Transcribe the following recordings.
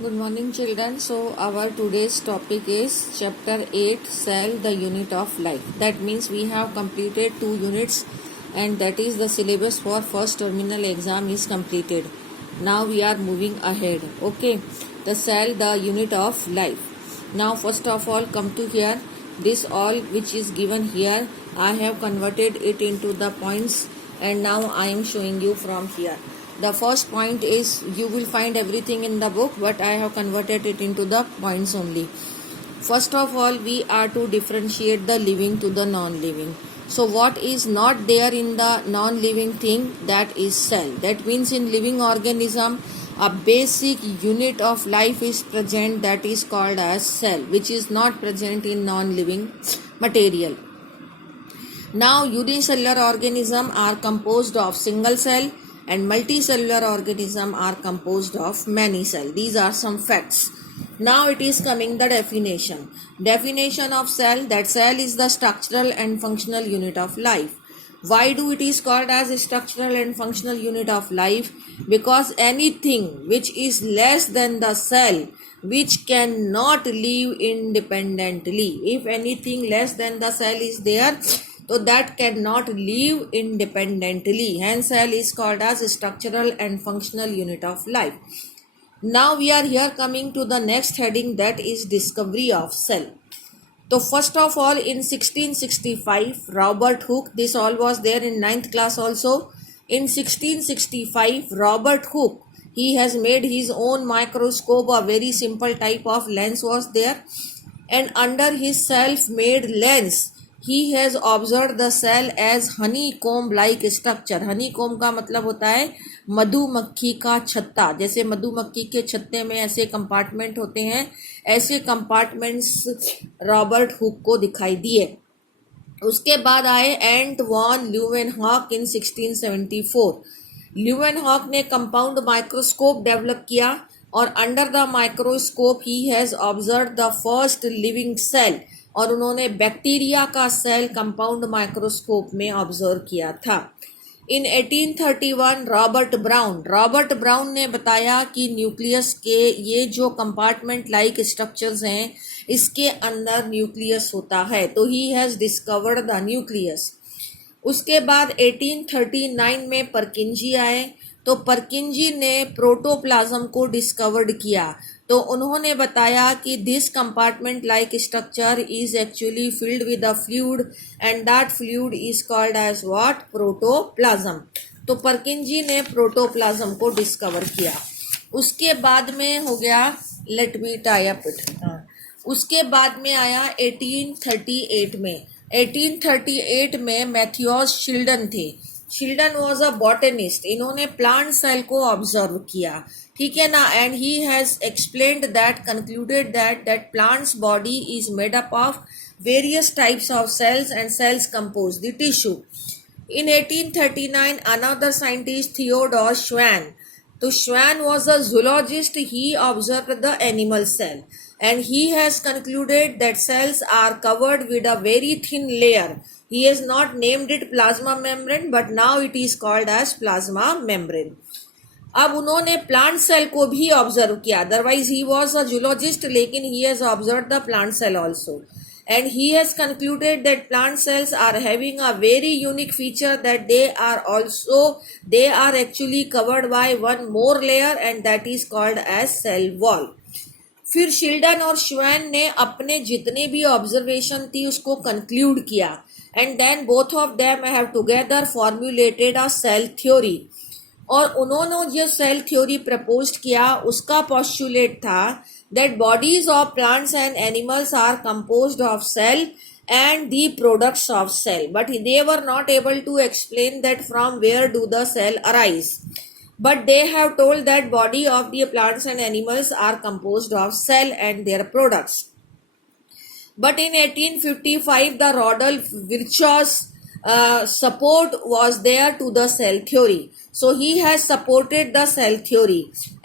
Good morning, children. So, our today's topic is chapter 8 Cell, the unit of life. That means we have completed 2 units, and that is the syllabus for first terminal exam is completed. Now, we are moving ahead. Okay, the cell, the unit of life. Now, first of all, come to here. This all which is given here, I have converted it into the points, and now I am showing you from here. The first point is you will find everything in the book, but I have converted it into the points only. First of all, we are to differentiate the living to the non-living. So what is not there in the non-living thing, that is cell. That means in living organism, a basic unit of life is present, that is called as cell, which is not present in non-living material. Now, unicellular organisms are composed of single cell and multicellular organisms are composed of many cell. These are some facts. Now it is coming the definition. Definition of cell, that cell is the structural and functional unit of life. Why do it is called as a structural and functional unit of life? Because anything which is less than the cell, which cannot live independently. If anything less than the cell is there, so that cannot live independently. Hence, cell is called as a structural and functional unit of life. Now we are here coming to the next heading, that is discovery of cell. So first of all, in 1665, Robert Hooke, this all was there in 9th class also. In 1665, Robert Hooke, he has made his own microscope, a very simple type of lens was there. And under his self-made lens, he has observed the cell as honeycomb-like structure. Honeycomb का मतलब होता है मधुमक्खी का छत्ता. जैसे मधुमक्खी के छत्ते में ऐसे कंपार्टमेंट होते हैं, ऐसे कंपार्टमेंट्स रॉबर्ट हुक को दिखाई दिए. उसके बाद आए Anton van Leeuwenhoek in 1674. Leeuwenhoek ने कंपाउंड माइक्रोस्कोप डेवलप किया और under the microscope he has observe the first living cell, और उन्होंने बैक्टीरिया का सेल कंपाउंड माइक्रोस्कोप में ऑब्जर्व किया था. इन 1831 रॉबर्ट ब्राउन ने बताया कि न्यूक्लियस के ये जो कंपार्टमेंट लाइक स्ट्रक्चर्स हैं, इसके अंदर न्यूक्लियस होता है. तो he has discovered the nucleus. उसके बाद 1839 में परकिंजी आए. तो परकिंजी ने प्रोटोप्लाज्म को डिस्कवर्ड किया. तो उन्होंने बताया कि this compartment like structure is actually filled with a fluid and that fluid is called as what, protoplasm. तो परकिंजी ने प्रोटोप्लाज्म को डिस्कवर किया. उसके बाद में हो गया, let me tie up it. उसके बाद में आया 1838 में. 1838 में मैथ्यूज शिल्डन थे. Schleiden was a botanist. इन्होंने प्लांट सेल को ऑब्जर्व किया, ठीक है ना. And he has explained that, concluded that plants body is made up of various types of cells and cells compose the tissue. In 1839, another scientist, Theodore Schwann. So Schwann was a zoologist. He observed the animal cell, and he has concluded that cells are covered with a very thin layer. He has not named it plasma membrane, but now it is called as plasma membrane. अब उन्होंने plant cell को भी observe किया. Otherwise he was a zoologist, लेकिन he has observe the plant cell also. And he has concluded that plant cells are having a very unique feature, that they are actually covered by one more layer, and that is called as cell wall. फिर शिल्डन और श्वैन ने अपने जितने भी observation थी उसको conclude किया, and then both of them have together formulated a cell theory. और उन्होंने जो सेल थ्योरी प्रपोज किया, उसका पोस्टुलेट था that bodies of plants and animals are composed of cell and the products of cell, but they were not able to explain that from where do the cell arise. But they have told that body of the plants and animals are composed of cell and their products. But in 1855, the Rodolphe Virchow's support was there to the cell theory. So he has supported the cell theory,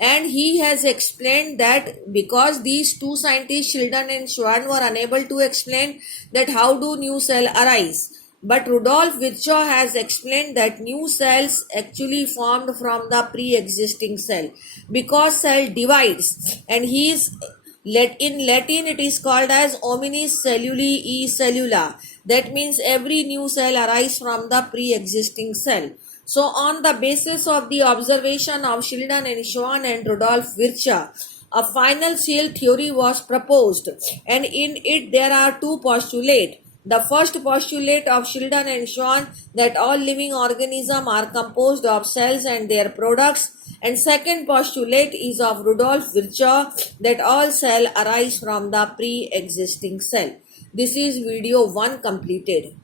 and he has explained that because these two scientists, Schilden and Schwann, were unable to explain that how do new cell arise. But Rudolf Virchow has explained that new cells actually formed from the pre-existing cell because cell divides, and in Latin it is called as hominis celluli e cellula. That means every new cell arises from the pre-existing cell. So on the basis of the observation of Schilden and Schwann and Rudolf Virchow, a final cell theory was proposed, and in it there are two postulates. The first postulate of Schilden and Schwann, that all living organisms are composed of cells and their products, and second postulate is of Rudolf Virchow, that all cells arise from the pre-existing cell. This is video 1 completed.